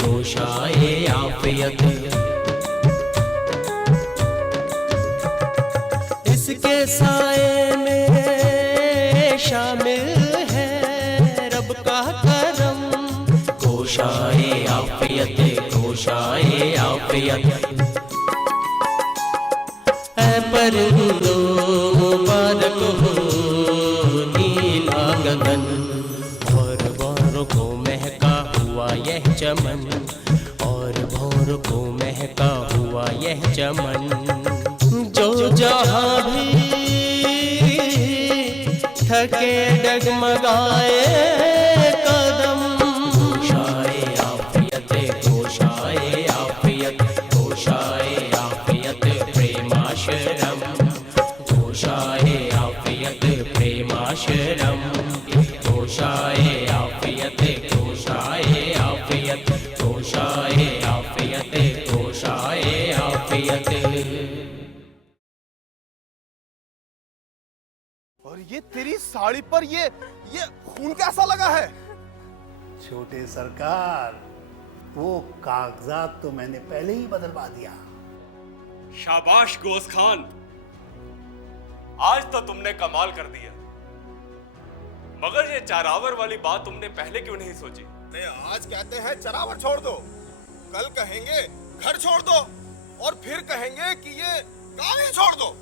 कोशाए आफियत। इसके साए में शामिल है रब का करम। कोशाए आफियत, कोशाए आफियत। ऐ परिंदो मुबारक हो नीला गगन, और भौरों को महका हुआ यह चमन, और भौरों को महका हुआ यह चमन। जो जहाँ भी थके डगमगाए कदम। कोशाए आफियत, कोशाए आफियत, कोशाए आफियत प्रेमाशरम। कोशाए आफियत प्रेमाशरम। कोशाए आफियत, कोशाए आफियत, कोशाए आफियत, कोशाए आफियत। और ये तेरी साड़ी पर ये खून कैसा लगा है? छोटे सरकार, वो कागजात तो मैंने पहले ही बदलवा दिया। शाबाश गोस खान, आज तो तुमने कमाल कर दिया। मगर ये चारावर वाली बात तुमने पहले क्यों नहीं सोची? नहीं, आज कहते हैं चरावर छोड़ दो, कल कहेंगे घर छोड़ दो, और फिर कहेंगे कि ये काम ही छोड़ दो।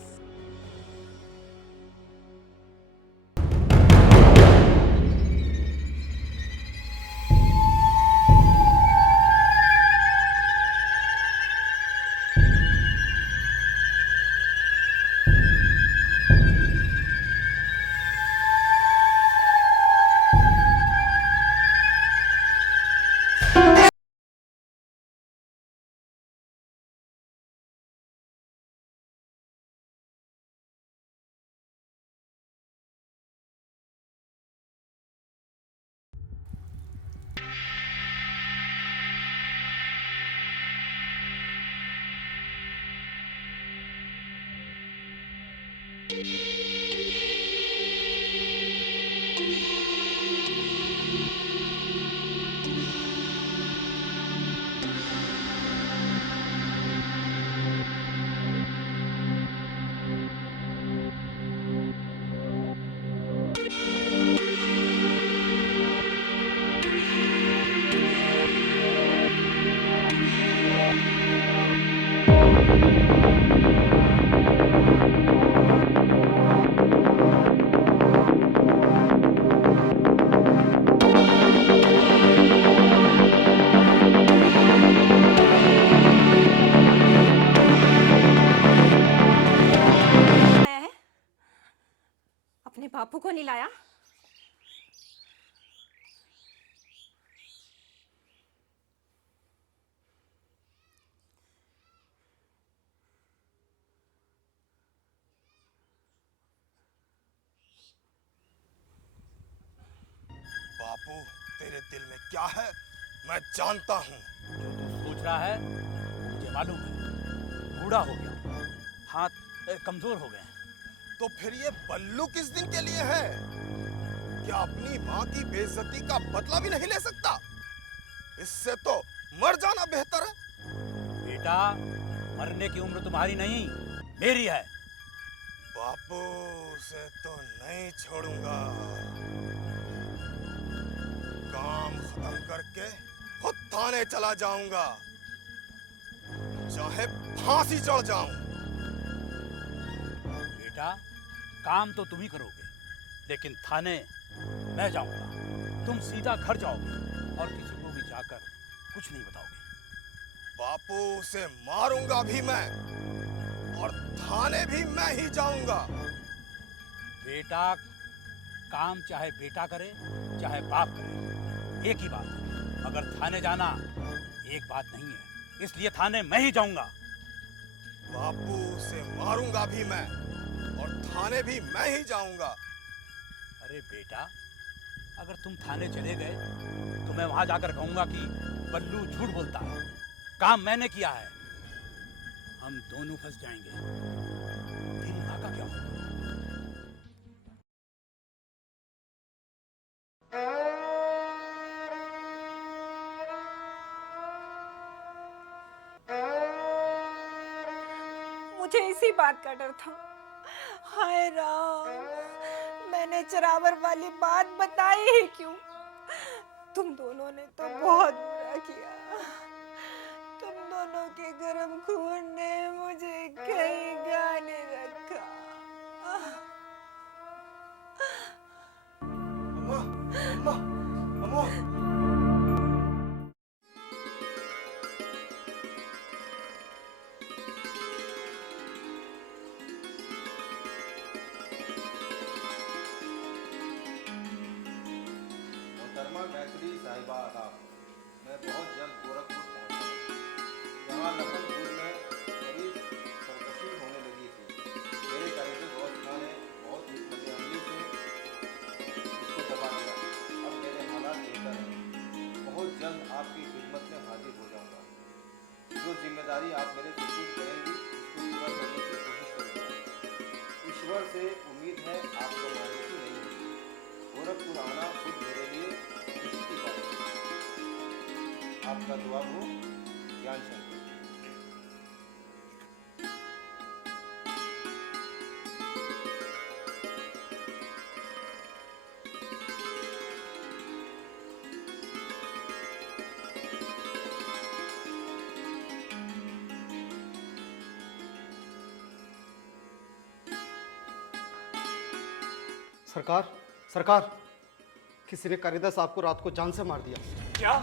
बापू को नहीं लाया? बापू, तेरे दिल में क्या है मैं जानता हूँ। जो तू सोच रहा है मुझे मालूम है। बूढ़ा हो गया, हाथ कमजोर हो गए। तो फिर ये बल्लू किस दिन के लिए है? क्या अपनी माँ की बेइज्जती का बदला भी नहीं ले सकता? इससे तो मर जाना बेहतर है। बेटा, मरने की उम्र तुम्हारी नहीं, मेरी है। बापू, उसे तो नहीं छोड़ूंगा। काम खत्म करके खुद थाने चला जाऊंगा, चाहे फांसी चढ़ जाऊं। बेटा, काम तो तुम ही करोगे, लेकिन थाने मैं जाऊंगा। तुम सीधा घर जाओगे और किसी को भी जाकर कुछ नहीं बताओगे। बापू, उसे मारूंगा भी मैं, और थाने भी मैं ही जाऊंगा। बेटा, काम चाहे बेटा करे चाहे बाप करे, एक ही बात है। मगर थाने जाना एक बात नहीं है, इसलिए थाने मैं ही जाऊंगा। बापू, उसे मारूंगा भी मैं, और थाने भी मैं ही जाऊंगा। अरे बेटा, अगर तुम थाने चले गए तो मैं वहां जाकर कहूंगा कि बल्लू झूठ बोलता है, काम मैंने किया है। हम दोनों फंस जाएंगे। तेरी माँ का क्या होगा? मुझे इसी बात का डर था। हाय राम, मैंने चरावर वाली बात बताई ही क्यों? तुम दोनों ने तो बहुत बुरा किया। तुम दोनों के गर्म खून ने मुझे कहीं गाने रखा। अम्मा, अम्मा, अम्मा। मोहतरमा गायत्री साहिबा आदाब। मैं बहुत जल्द गोरखपुर पहुंचा। यहाँ लखनपुर में बड़ी सरकशी होने लगी थी। मेरे कारीगर गौस खान ने बहुत हिकमत अमली से इसको दबा दिया। अब मेरे हालात बेहतर हैं। बहुत जल्द आपकी खिदमत में हाजिर हो जाऊंगा। जो जिम्मेदारी आप मेरे सुपुर्द करेंगी उसको पूरा करने की कोशिश करूंगा। ईश्वर से उम्मीद है आपको मायूसी नहीं होगी। गोरखपुर आना खुद मेरे लिए खुशी की बात है। आपका दुआ हो, ज्ञान शंकर। सरकार, सरकार, किसी ने कारिदा साहब को रात को जान से मार दिया। क्या?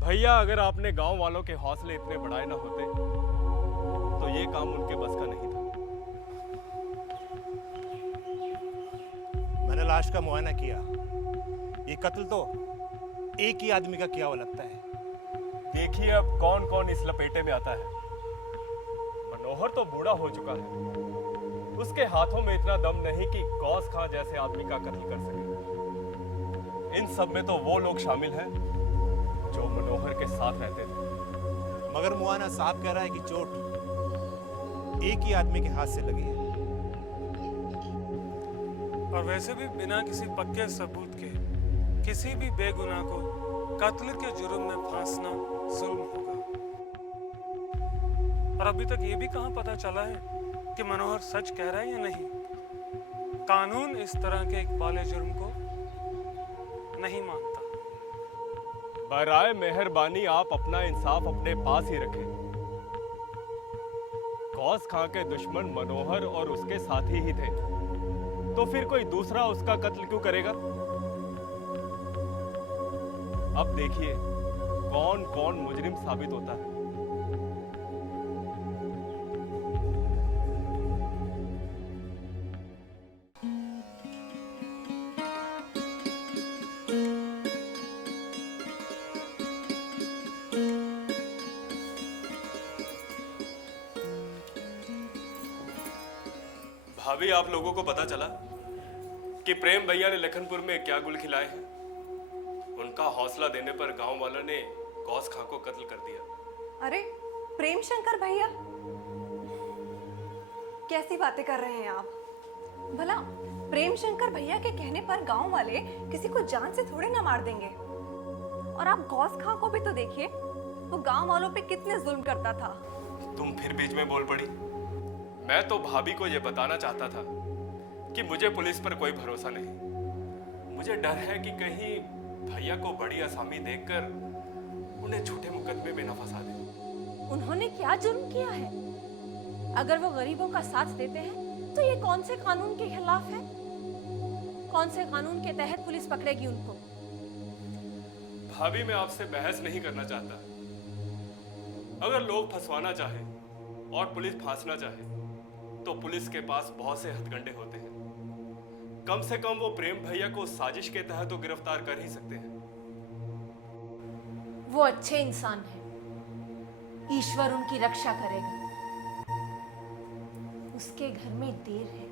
भैया, अगर आपने गांव वालों के हौसले इतने बढ़ाए ना होते तो ये काम उनके बस का नहीं था। मैंने लाश का मुआयना किया। ये कत्ल तो एक ही आदमी का किया हुआ लगता है। देखिए अब कौन कौन इस लपेटे में आता है। मनोहर तो बूढ़ा हो चुका है, उसके हाथों में इतना दम नहीं कि गौस खां जैसे आदमी का कत्ल कर सके। इन सब में तो वो लोग शामिल हैं जो मनोहर के साथ रहते थे। मगर मुआयना साहब कह रहा है कि चोट एक ही आदमी के हाथ से लगी है। और वैसे भी बिना किसी पक्के सबूत के किसी भी बेगुनाह को कत्ल के जुर्म में फांसना जुल्म होगा। और अभी तक ये भी कहां पता चला है कि मनोहर सच कह रहा है या नहीं। कानून इस तरह के एक बाले जुर्म को नहीं मानता। बराए मेहरबानी आप अपना इंसाफ अपने पास ही रखें। गौस खां के दुश्मन मनोहर और उसके साथी ही थे, तो फिर कोई दूसरा उसका कत्ल क्यों करेगा? अब देखिए कौन कौन मुजरिम साबित होता है। भाभी, आप लोगों को पता चला कि प्रेम भैया ने लखनपुर में क्या गुल खिलाए हैं? उनका हौसला देने पर गांव वालों ने गौस खां को कत्ल कर दिया। अरे प्रेम शंकर भैया, कैसी बातें कर रहे हैं आप? भला प्रेम शंकर भैया के कहने पर गांव वाले किसी को जान से थोड़े ना मार देंगे। और आप गौस खां को भी तो देखिए, वो गांव वालों पे कितने जुल्म करता था। तुम फिर बीच में बोल पड़ी। मैं तो भाभी को यह बताना चाहता था कि मुझे पुलिस पर कोई भरोसा नहीं। मुझे डर है कि कहीं भैया को बड़ी आसामी देखकर उन्हें झूठे मुकदमे में न फंसा दे। उन्होंने क्या जुर्म किया है? अगर वो गरीबों का साथ देते हैं तो ये कौन से कानून के खिलाफ है? कौन से कानून के तहत पुलिस पकड़ेगी उनको? भाभी, मैं आपसे बहस नहीं करना चाहता। अगर लोग फंसवाना चाहे और पुलिस फांसना चाहे तो पुलिस के पास बहुत से हथकंडे होते हैं। कम से कम वो प्रेम भैया को साजिश के तहत तो गिरफ्तार कर ही सकते हैं। वो अच्छे इंसान हैं, ईश्वर उनकी रक्षा करेगा। उसके घर में देर है,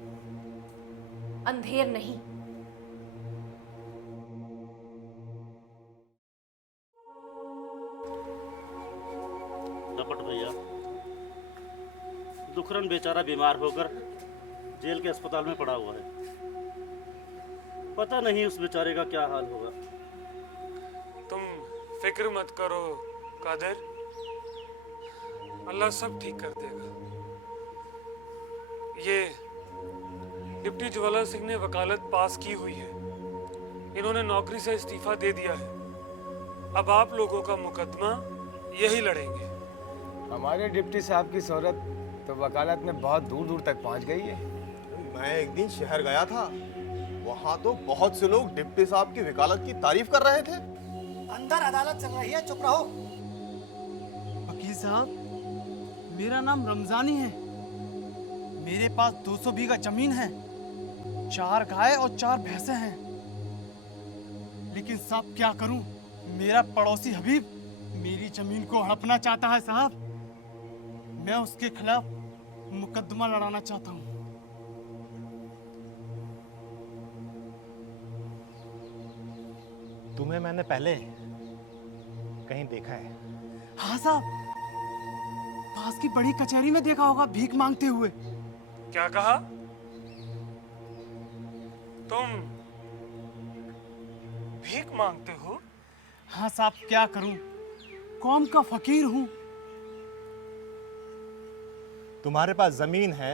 अंधेर नहीं। लपट भैया, दुखरन बेचारा बीमार होकर जेल के अस्पताल में पड़ा हुआ है। पता नहीं उस बेचारे का क्या हाल होगा। तुम फिक्र मत करो कादिर, अल्लाह सब ठीक कर देगा। ये डिप्टी ज्वाला सिंह ने वकालत पास की हुई है। इन्होंने नौकरी से इस्तीफा दे दिया है। अब आप लोगों का मुकदमा यही लड़ेंगे। हमारे डिप्टी साहब की शोहरत तो वकालत में बहुत दूर दूर तक पहुंच गई है। मैं एक दिन शहर गया था, वहाँ तो बहुत से लोग डिप्टी साहब की वकालत की तारीफ कर रहे थे। अंदर अदालत चल रही है, चुप रहो। वकील साहब, मेरा नाम रमजानी है। मेरे पास 200 बीघा जमीन है, 4 गाय और 4 भैंसे हैं। लेकिन साहब क्या करूं, मेरा पड़ोसी हबीब मेरी जमीन को हड़पना चाहता है। साहब, मैं उसके खिलाफ मुकदमा लड़ाना चाहता हूं। तुम्हें मैंने पहले कहीं देखा है। हाँ साहब, पास की बड़ी कचहरी में देखा होगा भीख मांगते हुए। क्या कहा तुम? भीख मांगते हो? हाँ साहब, क्या करूं, कौम का फकीर हूं। तुम्हारे पास जमीन है,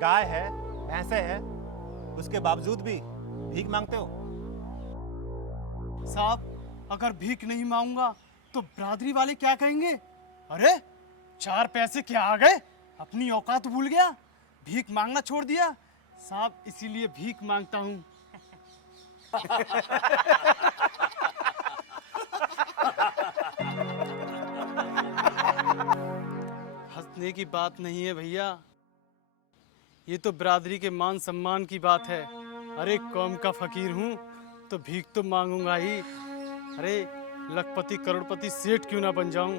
गाय है, भैंसे है, उसके बावजूद भी भीख मांगते हो? साहब, अगर भीख नहीं मांगूंगा तो बिरादरी वाले क्या कहेंगे? अरे 4 पैसे क्या आ गए, अपनी औकात भूल गया, भीख मांगना छोड़ दिया। साहब, इसीलिए भीख मांगता हूं। हंसने की बात नहीं है भैया, ये तो बिरादरी के मान सम्मान की बात है। अरे कौम का फकीर हूँ तो भीख तो मांगूंगा ही। अरे लखपति करोड़पति सेठ क्यों ना बन जाऊं।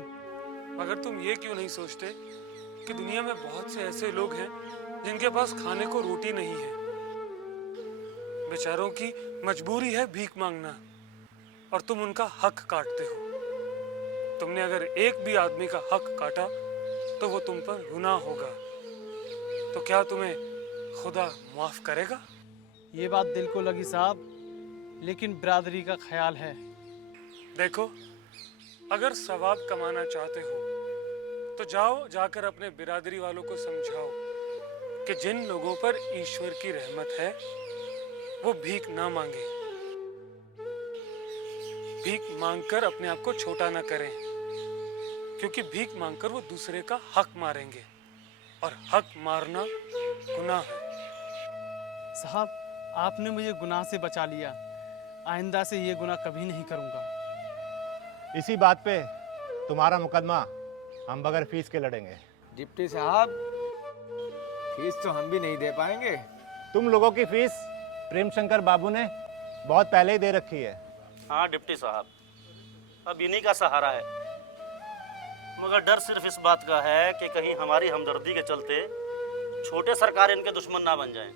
मगर तुम ये क्यों नहीं सोचते कि दुनिया में बहुत से ऐसे लोग हैं जिनके पास खाने को रोटी नहीं है। बेचारों की मजबूरी है भीख मांगना, और तुम उनका हक काटते हो। तुमने अगर एक भी आदमी का हक काटा तो वो तुम पर गुनाह होगा। तो क्या तुम्हें खुदा माफ करेगा? ये बात दिल को लगी साहब, लेकिन बिरादरी का ख्याल है। देखो, अगर सवाब कमाना चाहते हो तो जाओ, जाकर अपने बिरादरी वालों को समझाओ कि जिन लोगों पर ईश्वर की रहमत है वो भीख ना मांगे। भीख मांगकर अपने आप को छोटा ना करें, क्योंकि भीख मांगकर वो दूसरे का हक मारेंगे। और हक मारना गुनाह है। साहब, आपने मुझे गुनाह से बचा लिया। आइंदा से ये गुनाह कभी नहीं करूँगा। इसी बात पे तुम्हारा मुकदमा हम बगैर फीस के लड़ेंगे। डिप्टी साहब, फीस तो हम भी नहीं दे पाएंगे। तुम लोगों की फीस प्रेम शंकर बाबू ने बहुत पहले ही दे रखी है। हाँ डिप्टी साहब, अब इन्हीं का सहारा है। मगर डर सिर्फ इस बात का है कि कहीं हमारी हमदर्दी के चलते छोटे सरकार इनके दुश्मन ना बन जाएं।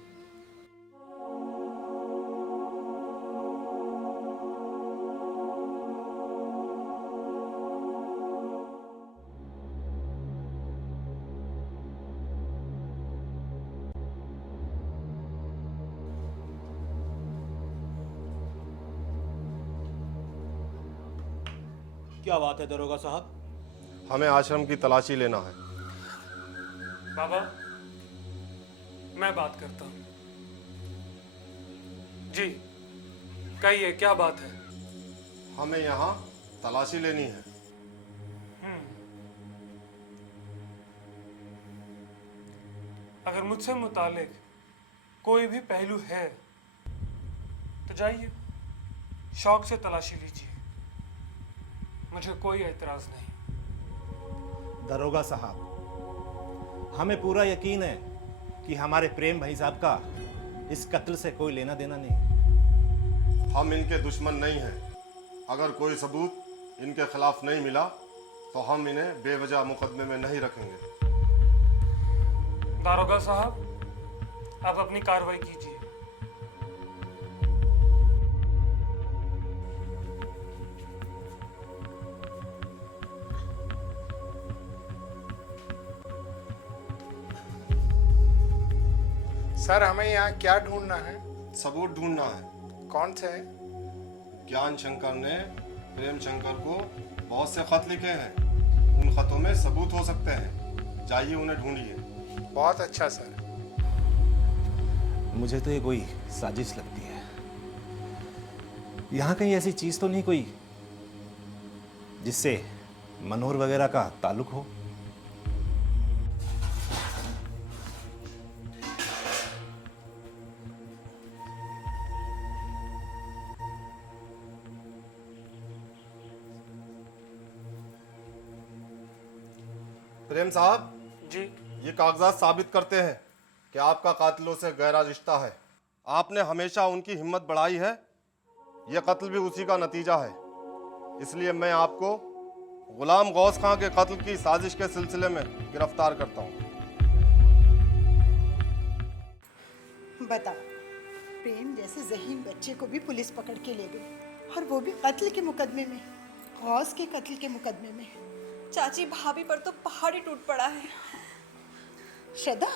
क्या बात है दरोगा साहब? हमें आश्रम की तलाशी लेना है। बाबा, मैं बात करता हूँ। जी कहिए, क्या बात है? हमें यहाँ तलाशी लेनी है। अगर मुझसे मुतालिक कोई भी पहलू है तो जाइए, शौक से तलाशी लीजिए, मुझे कोई एतराज नहीं। दरोगा साहब, हमें पूरा यकीन है कि हमारे प्रेम भाई साहब का इस कत्ल से कोई लेना देना नहीं। हम इनके दुश्मन नहीं हैं। अगर कोई सबूत इनके खिलाफ नहीं मिला तो हम इन्हें बेवजह मुकदमे में नहीं रखेंगे। दारोगा साहब, आप अपनी कार्रवाई कीजिए। सर, हमें यहाँ क्या ढूंढना है? सबूत ढूंढना है। कौन से? ज्ञान शंकर ने प्रेम शंकर को बहुत से खत लिखे हैं। उन खतों में सबूत हो सकते हैं। जाइए, उन्हें ढूंढिए। बहुत अच्छा सर। मुझे तो ये कोई साजिश लगती है। यहाँ कहीं ऐसी चीज तो नहीं कोई जिससे मनोहर वगैरह का ताल्लुक हो? प्रेम साहब जी, ये कागजात साबित करते हैं कि आपका कातिलों से गहरा रिश्ता है। आपने हमेशा उनकी हिम्मत बढ़ाई है। ये कत्ल भी उसी का नतीजा है। इसलिए मैं आपको गुलाम गौस खां के कत्ल की साजिश के सिलसिले में गिरफ्तार करता हूँ। बताओ, प्रेम जैसे ज़हीन बच्चे को भी पुलिस पकड़ के ले गई, और वो भी कत्ल के मुकदमे में, गौस के कत्ल के मुकदमे में। चाची, भाभी पर तो पहाड़ ही टूट पड़ा है। श्रद्धा,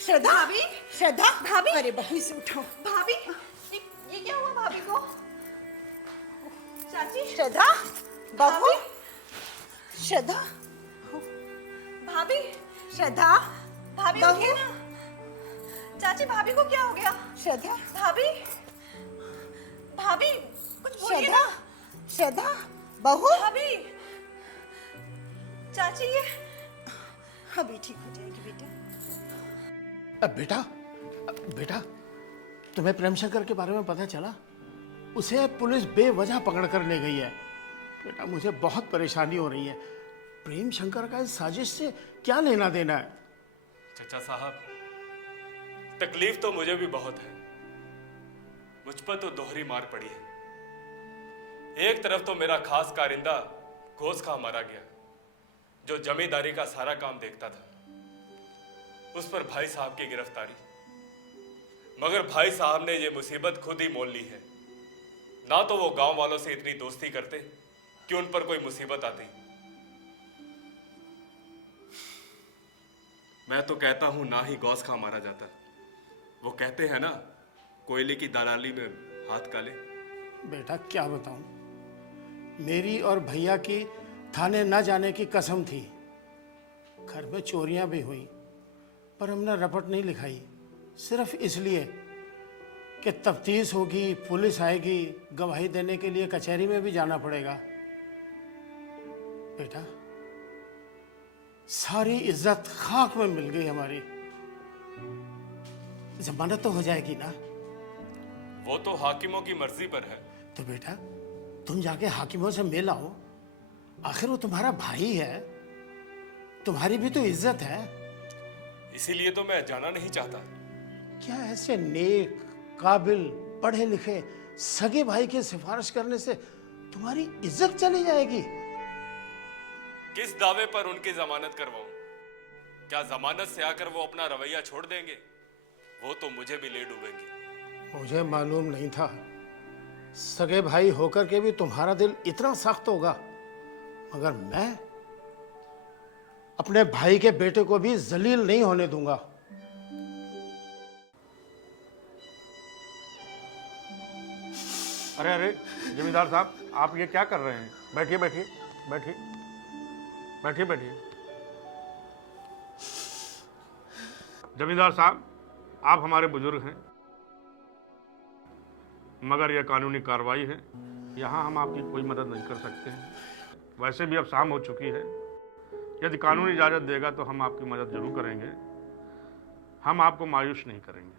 श्रद्धा, भाभी, श्रद्धा, भाभी, अरे बहू से उठो। भाभी, ये क्या हुआ भाभी को? चाची, श्रद्धा, बहू, श्रद्धा, भाभी, श्रद्धा, भाभी बहू। उठिए ना। चाची, भाभी को क्या हो गया? श्रद्धा, भाभी, भाभी कुछ बोलिए श्रद्धा, ना। श्रद्धा, बहू। भाभी, चाची, ये अभी ठीक हो जाएगी बेटा। बेटा, बेटा, तुम्हें प्रेम शंकर के बारे में पता चला? उसे पुलिस बेवजह पकड़ कर ले गई है। बेटा, मुझे बहुत परेशानी हो रही है। प्रेम शंकर का इस साजिश से क्या लेना देना है? चचा साहब, तकलीफ तो मुझे भी बहुत है। मुझ पर तो दोहरी मार पड़ी है। एक तरफ तो मेरा खास कारिंदा घोष खां मारा गया, जो जमींदारी का सारा काम देखता था। उस पर भाई साहब की गिरफ्तारी। मगर भाई साहब ने ये मुसीबत खुद ही मोल ली है। ना तो वो गांव वालों से इतनी दोस्ती करते कि उन पर कोई मुसीबत आती। मैं तो कहता हूं ना ही गौस खां मारा जाता। वो कहते हैं ना, कोयले की दलाली में हाथ काले। बेटा, क्या बताऊं, मेरी और भैया की थाने न जाने की कसम थी। घर में चोरियां भी हुई, पर हमने रपट नहीं लिखाई, सिर्फ इसलिए कि तफ्तीश होगी, पुलिस आएगी, गवाही देने के लिए कचहरी में भी जाना पड़ेगा। बेटा, सारी इज्जत खाक में मिल गई हमारी। जमानत तो हो जाएगी ना? वो तो हाकिमों की मर्जी पर है। तो बेटा तुम जाके हाकिमों से मिल आओ, आखिर वो तुम्हारा भाई है, तुम्हारी भी तो इज्जत है। इसीलिए तो मैं जाना नहीं चाहता। क्या ऐसे नेक, काबिल, पढ़े लिखे सगे भाई की सिफारिश करने से तुम्हारी इज्जत चली जाएगी? किस दावे पर उनकी जमानत करवाऊं? क्या जमानत से आकर वो अपना रवैया छोड़ देंगे? वो तो मुझे भी ले डूबेंगे। मुझे मालूम नहीं था सगे भाई होकर के भी तुम्हारा दिल इतना सख्त होगा, मगर मैं अपने भाई के बेटे को भी जलील नहीं होने दूंगा। अरे अरे जमींदार साहब, आप ये क्या कर रहे हैं? बैठिए बैठिए बैठिए बैठिए बैठिए। जमींदार साहब, आप हमारे बुजुर्ग हैं, मगर यह कानूनी कार्रवाई है, यहाँ हम आपकी कोई मदद नहीं कर सकते हैं। वैसे भी अब शाम हो चुकी है, यदि कानूनी इजाज़त देगा तो हम आपकी मदद जरूर करेंगे। हम आपको मायूस नहीं करेंगे।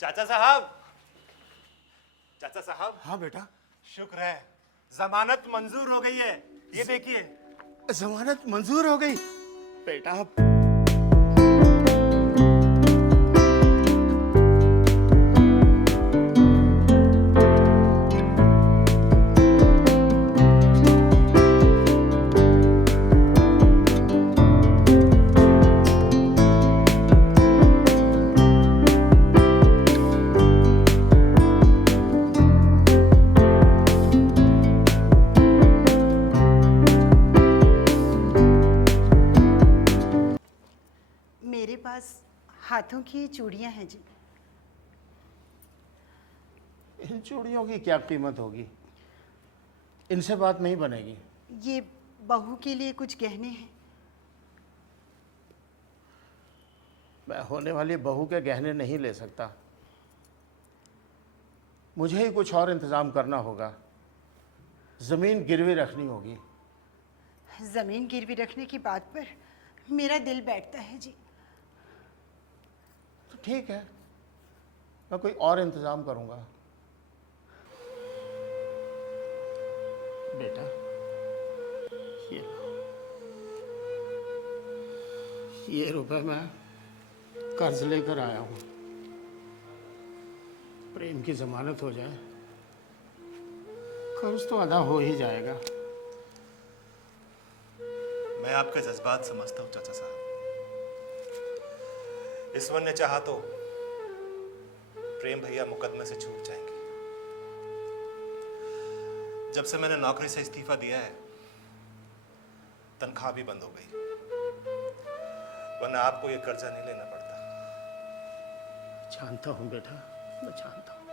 चाचा साहब, चाचा साहब। हाँ बेटा। शुक्र है, जमानत मंजूर हो गई है। ये देखिए। जमानत मंजूर हो गई बेटा। मेरे पास हाथों की चूड़ियां हैं जी। इन चूड़ियों की क्या कीमत होगी? इनसे बात नहीं बनेगी। ये बहू के लिए कुछ गहने हैं। मैं होने वाली बहू के गहने नहीं ले सकता, मुझे ही कुछ और इंतजाम करना होगा। जमीन गिरवी रखनी होगी। जमीन गिरवी रखने की बात पर मेरा दिल बैठता है जी। तो ठीक है, मैं कोई और इंतजाम करूंगा। बेटा ये लो, ये रुपए मैं कर्ज लेकर आया हूं। प्रेम की जमानत हो जाए, कर्ज तो अदा हो ही जाएगा। मैं आपके जज्बात समझता हूँ चाचा साहब। ईश्वर ने चाहा तो प्रेम भैया मुकदमे से छूट जाएंगे। जब से मैंने नौकरी से इस्तीफा दिया है, तनख्वाह भी बंद हो गई, वरना आपको ये कर्जा नहीं लेना पड़ता। जानता हूं बेटा, मैं जानता हूं।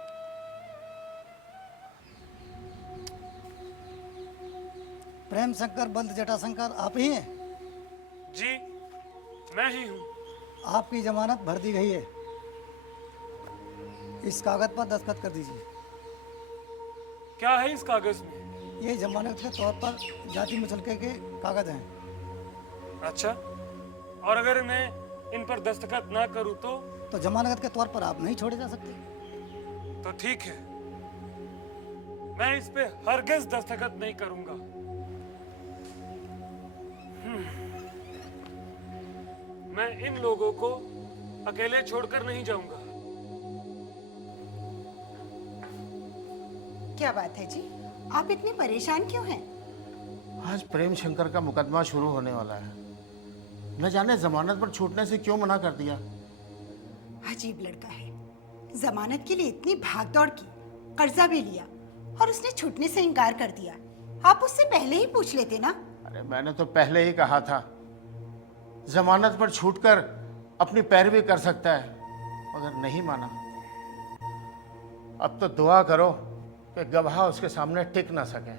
प्रेम शंकर बंद जटाशंकर आप ही हैं? जी मैं ही हूँ। आपकी जमानत भर दी गई है, इस कागज पर दस्तखत कर दीजिए। क्या है इस कागज में? ये जमानत के तौर पर जाति मुचलके के कागज हैं। अच्छा, और अगर मैं इन पर दस्तखत ना करूँ तो जमानत के तौर पर आप नहीं छोड़े जा सकते। तो ठीक है, मैं इस पे हरगिज दस्तखत नहीं करूंगा। मैं इन लोगों को अकेले छोड़कर नहीं जाऊंगा। क्या बात है जी, आप इतने परेशान क्यों हैं? आज प्रेम शंकर का मुकदमा शुरू होने वाला है, न जाने जमानत पर छूटने से क्यों मना कर दिया। अजीब लड़का है, जमानत के लिए इतनी भागदौड़ की, कर्जा भी लिया और उसने छूटने से इनकार कर दिया। आप उससे पहले ही पूछ लेते ना। अरे मैंने तो पहले ही कहा था, जमानत पर छूटकर अपनी पैरवी कर सकता है, मगर नहीं माना। अब तो दुआ करो कि गवाह उसके सामने टिक ना सके।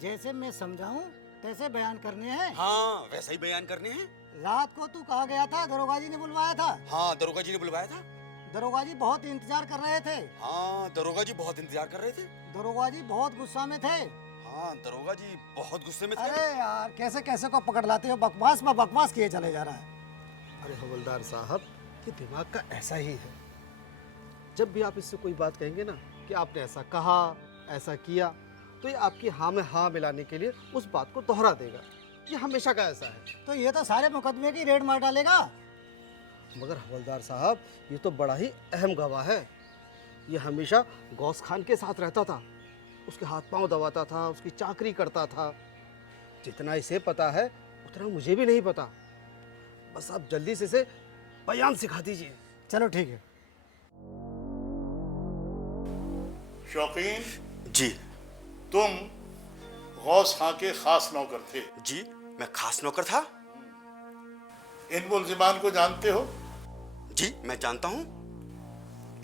जैसे मैं समझाऊं तैसे बयान करने हैं। हाँ वैसा ही बयान करने हैं। रात को तू कहा गया था? दरोगा जी ने बुलवाया था। हाँ दरोगा जी ने बुलवाया था। दरोगा जी बहुत इंतजार कर रहे थे। हाँ दरोगा जी बहुत इंतजार कर रहे थे। दरोगा जी बहुत गुस्सा में थे। हाँ दरोगा जी बहुत गुस्से में थे। अरे यार कैसे कैसे को पकड़ लाते हो, बकवास में बकवास किए चले जा रहा है। अरे हवलदार साहब, ये दिमाग का ऐसा ही है। जब भी आप इससे कोई बात कहेंगे ना कि आपने ऐसा कहा, ऐसा किया, तो ये आपकी हाँ में हाँ मिलाने के लिए उस बात को दोहरा देगा। ये हमेशा का ऐसा है। तो ये तो सारे मुकदमे की रेड मार डालेगा। मगर हवलदार साहब, ये तो बड़ा ही अहम गवाह है। ये हमेशा गौस खान के साथ रहता था, उसके हाथ पांव दबाता था, उसकी चाकरी करता था। जितना इसे पता है उतना मुझे भी नहीं पता। बस आप जल्दी से इसे बयान सिखा दीजिए। चलो ठीक है। शौकीन जी, तुम गौस खां के खास नौकर थे। जी मैं खास नौकर था। इन मुल्जिमान को जानते हो? जी मैं जानता हूँ।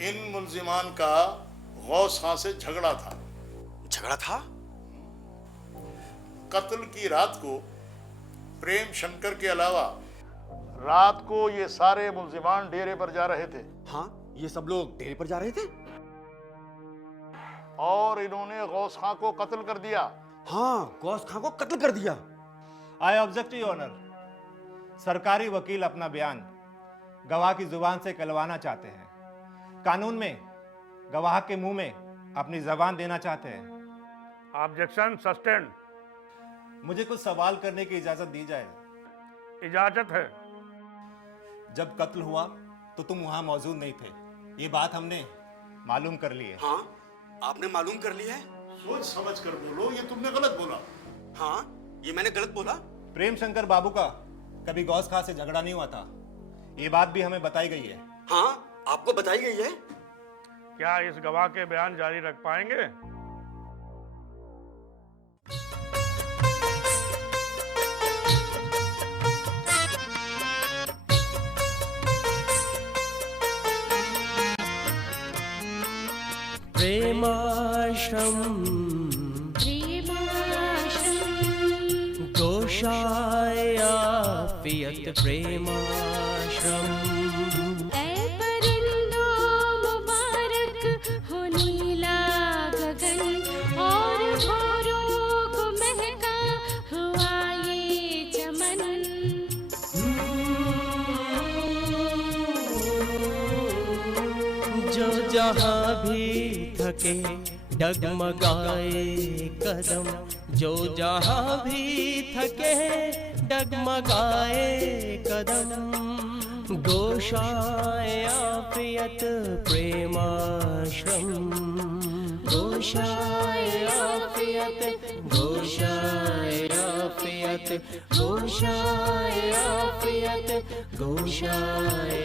इन मुल्जिमान का गौस खां से झगड़ा था। झगड़ा था? कत्ल की रात को प्रेम शंकर के अलावा रात को ये सारे मुल्जिमान डेरे पर जा रहे थे। हाँ ये सब लोग डेरे पर जा रहे थे और इन्होंने गौस खां को कत्ल कर दिया। हाँ गौस खां को कत्ल कर दिया। I object your honour. सरकारी वकील अपना बयान गवाह की जुबान से कहलवाना चाहते हैं। कानून में गवाह के मुंह में अपनी जबान देना चाहते हैं। Objection sustained. मुझे कुछ सवाल करने की इजाजत दी जाए। इजाजत है। जब कत्ल हुआ तो तुम वहां मौजूद नहीं थे, ये बात हमने मालूम कर ली है। हाँ आपने मालूम कर लिया है। सोच समझ कर बोलो, ये तुमने गलत बोला। हाँ ये मैंने गलत बोला। प्रेम शंकर बाबू का कभी गौस खां से झगड़ा नहीं हुआ था, ये बात भी हमें बताई गई है। हाँ आपको बताई गई है। क्या इस गवाह के बयान जारी रख पाएंगे? प्रेमाश्रम गोशायाफियत प्रेमाश्रम। ऐ परिंदो मुबारक हो नीला गगन और भौरों को महका हुआ ये चमन। जो जहाँ भी थके डगमगाए कदम, जो जहाँ भी थके डगमगाए कदम। गोशायाफियत प्रेमाश्रम। गोशायाफियत गोशायाफियत गोशायाफियत गोशायाफियत।